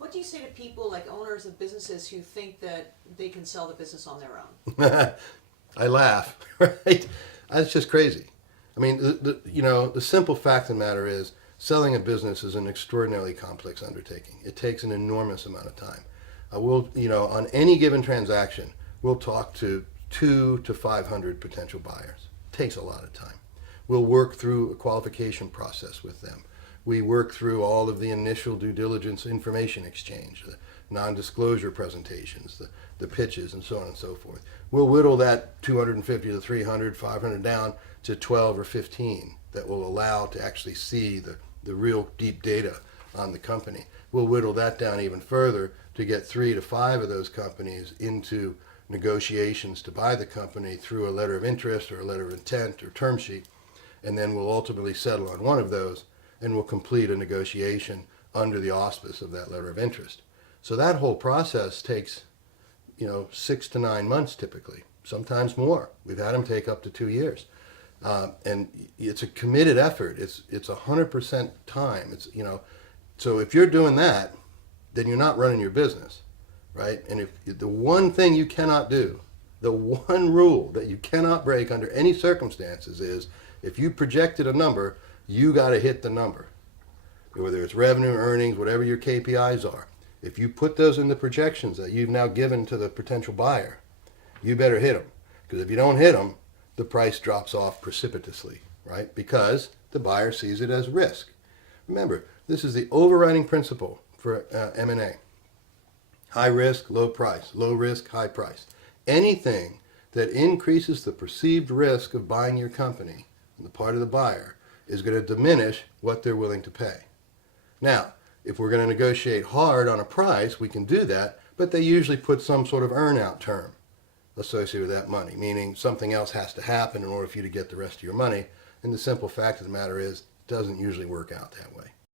What do you say to people like owners of businesses who think that they can sell the business on their own? I laugh, right? That's just crazy. I mean, the simple fact of the matter is selling a business is an extraordinarily complex undertaking. It takes an enormous amount of time. On any given transaction, we'll talk to 2 to 500 potential buyers. It takes a lot of time. We'll work through a qualification process with them. We work through all of the initial due diligence information exchange, the non-disclosure presentations, the pitches, and so on and so forth. We'll whittle that 250 to 300, 500 down to 12 or 15 that will allow to actually see the real deep data on the company. We'll whittle that down even further to get 3 to 5 of those companies into negotiations to buy the company through a letter of interest or a letter of intent or term sheet, and then we'll ultimately settle on one of those and we'll complete a negotiation under the auspice of that letter of interest. So that whole process takes 6 to 9 months typically, sometimes more. We've had them take up to 2 years. And it's a committed effort. It's 100% time. So if you're doing that, then you're not running your business, right? And if the one thing you cannot do, the one rule that you cannot break under any circumstances is if you projected a number, you got to hit the number. Whether it's revenue, earnings, whatever your KPIs are. If you put those in the projections that you've now given to the potential buyer, you better hit them. Because if you don't hit them, the price drops off precipitously, right? Because the buyer sees it as risk. Remember, this is the overriding principle for M&A. High risk, low price. Low risk, high price. Anything that increases the perceived risk of buying your company on the part of the buyer is going to diminish what they're willing to pay. Now, if we're going to negotiate hard on a price, we can do that, but they usually put some sort of earn-out term associated with that money, meaning something else has to happen in order for you to get the rest of your money. And the simple fact of the matter is, it doesn't usually work out that way.